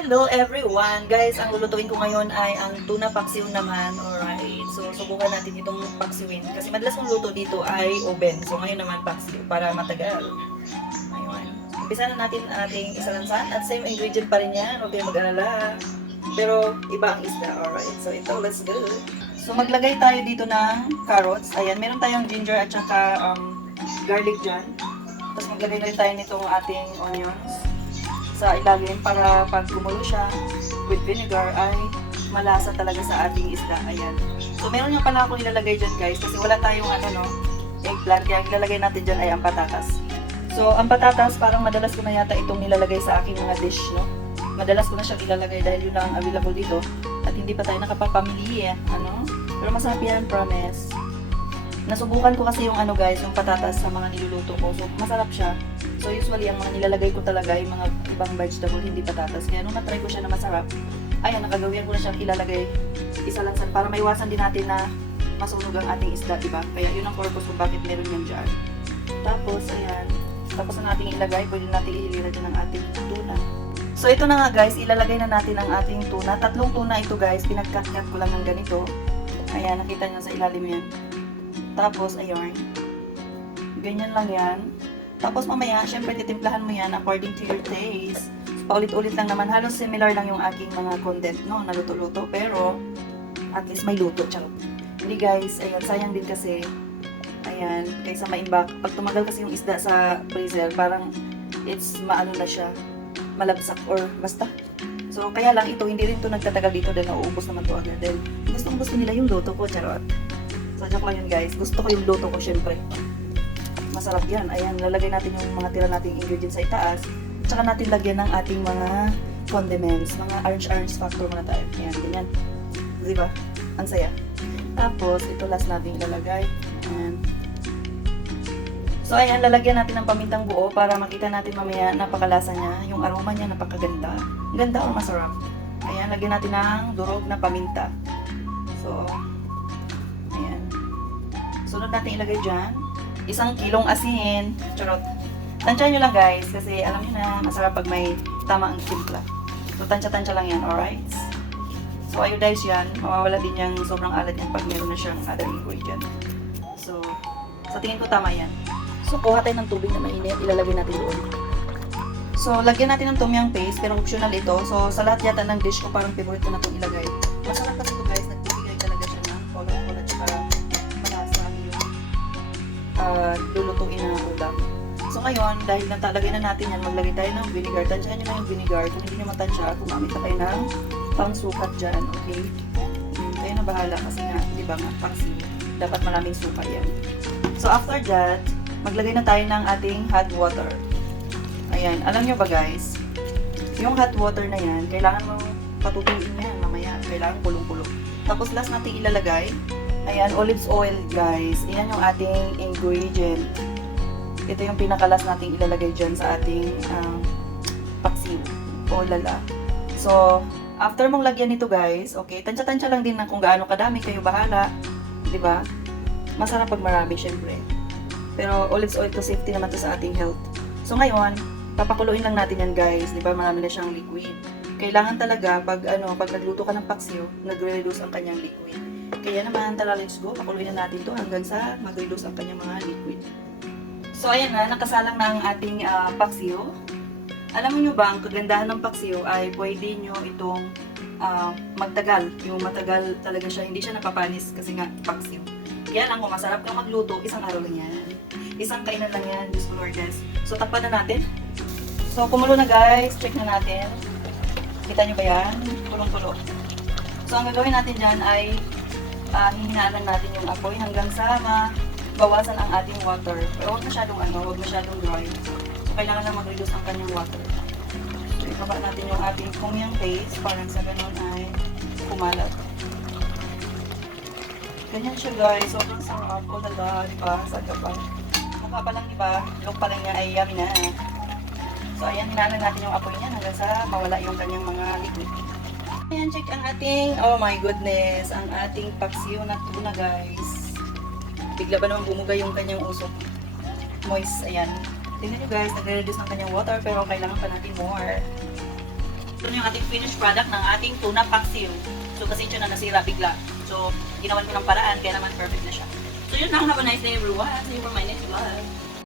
Hello everyone! Guys, ang lulutuin ko ngayon ay ang tuna paksiw naman. Alright. So, subukan natin itong paksiwin. Kasi madalas kong luto dito ay oven. So, ngayon naman paksiw para matagal. Ayun. Umpisa na natin ang ating isalansan. At same ingredient pa rin yan. Huwag kayong mag-alala. Pero, iba ang isda. Alright. So, ito, let's go. So, maglagay tayo dito ng carrots. Ayan, meron tayong ginger at saka garlic dyan. Tapos maglagay rin tayo nitong ating onions sa ilalim para pag gumulo siya with vinegar ay malasa talaga sa ating isda. Ayan. So, meron nga pala akong ilalagay dyan guys kasi wala tayong eggplant. Kaya ilalagay natin dyan ay ang patatas. So, ang patatas parang madalas ko na yata itong nilalagay sa aking mga dish, no? Madalas ko na siyang ilalagay dahil yun lang ang available dito. At hindi pa tayo nakapapamili Pero masarap yan, promise. Nasubukan ko kasi yung guys, yung patatas sa mga niluluto ko. So, masarap siya. So, usually, ang mga nilalagay ko talaga yung mga ibang vegetable, hindi patatas. Kaya nung na-try ko siya na masarap, ayan, nakagawian ko na siyang ilalagay isalansan para maiwasan din natin na masunog ang ating isda, diba? Kaya yun ang purpose kung bakit meron yan dyan. Tapos, ayan. Tapos na natin ilagay, pwede natin ihilira din ang ating tuna. So, ito na nga guys, ilalagay na natin ang ating tuna. 3 tuna ito guys, pinagkat-kat ko lang ng ganito. Ayan, nakita nyo sa ilalim yan. Tapos, ayun. Ganyan lang yan. Tapos mamaya, syempre titimplahan mo yan according to your taste. Paulit-ulit lang naman. Halos similar lang yung aking mga content, no? Na luto-luto. Pero, at least may luto. Charot. Hindi guys, ayan, sayang din kasi. Ayan, kaysa ma-imbak. Pag tumagal kasi yung isda sa freezer, parang it's maano na siya. Malabsak or basta. So, kaya lang ito, hindi rin ito nagtatagal dito dahil nauubos naman ito agad. Dahil gustong-gusto nila yung luto ko, charot. So, joke lang yun guys. Gusto ko yung luto ko, syempre. Masarap yan. Ayan, lalagay natin yung mga tira nating ingredients sa itaas. Tsaka natin lagyan ng ating mga condiments. Mga orange factor muna tayo. Ayan, ganyan. Diba? Ang saya. Tapos, ito last natin ilalagay. Ayan. So, ayan, lalagyan natin ng pamintang buo para makita natin mamaya napakalasa niya. Yung aroma niya, napakaganda. Ganda o masarap. Ayan, lagyan natin ng durog na paminta. So, ayan. Sunod natin ilagay dyan. 1 kilong asin. Charot. Tansyahan nyo lang guys, kasi alam nyo na, masarap pag may tama ang timpla. So, tansya-tansya lang yan, alright? So, iodize yan. Mawawala din yung sobrang alat yan pag meron na siyang other ingredient. So, sa tingin ko tama yan. So, kuha tayo ng tubig na mainit, ilalagay natin doon. So, lagyan natin ng tom yum paste, pero optional ito. So, sa lahat yata ng dish ko, parang favorite ko na itong ilagay. Masarap kasi ito guys, nagbibigay talaga siya ng color-color at saka malasa yung lulutuin na ulam. So ngayon, dahil natalagay na natin yan, maglagay tayo ng vinegar. Tansyahan nyo lang yung vinegar. Kung hindi nyo matansya, gumamit na kayo ng pang-sukat dyan, okay? Kayo na bahala kasi nga, di ba nga, paksiw. Dapat maraming suka yan. So after that, maglagay na tayo ng ating hot water. Ayan, alam nyo ba guys, yung hot water na yan, kailangan mo patutuin mo yan mamaya. Kailangan pulong-pulong. Tapos last natin ilalagay, ayan, olive oil guys. Ayan yung ating ingredient. Ito yung pinakalas nating ilalagay dyan sa ating paksiw o lala. So, after mong lagyan nito guys, okay, tansya-tansya lang din na kung gaano kadami, kayo bahala. Diba? Masarap pag marami, syempre. Pero olive oil to safety naman to sa ating health. So ngayon, papakuluin lang natin yan guys. Diba? Marami na siyang liquid. Kailangan talaga pag nagluto ka ng paksiw, nagre-reduce ang kanyang liquid. Kaya naman, tara, let's go. Pakuluin na natin to hanggang sa mag-reduce ang kanyang mga liquid. So, ayan na, nakasalang na ang ating paksiw. Alam niyo ba, ang kagandahan ng paksiw ay pwede nyo itong magtagal. Yung matagal talaga siya, hindi siya napapanis kasi nga paksiw. Kaya lang, kung masarap ka magluto, 1 araw lang yan. 1 kainan lang yan, Diyos ko Lord guys. So, takpan na natin. So, kumulo na guys, check na natin. Kita nyo ba yan? Kulong-kulo. So, ang gagawin natin dyan ay hihinaan lang natin yung apoy hanggang sa bawasan ang ating water. Pero huwag masyadong dry. So, kailangan na mag-reduce ang kanyang water. So, ibaba natin yung ating tom yum paste parang sa ganun ay kumalat. Ganyan siya guys. Sobrang sarap. O lala, diba? Saga pa. Mukha pa lang, diba? Look pa lang niya ay yummy na. So, ayan, hinaan natin yung apoy niya hanggang sa mawala yung kanyang mga liquid. Ayan, check ang ating, oh my goodness, ang ating paksiw na tuna guys. Bigla ba naman bumuga yung kanyang usok. Moist, ayan. Tingnan nyo guys, nagre-reduce ng kanyang water pero kailangan pa natin more. Ito na yung ating finished product ng ating tuna paksiw. So, kasi ito na nasira bigla. So, ginawan ko ng paraan, kaya naman perfect na siya. So, yun lang. Have a nice day, everyone. See you for my next vlog.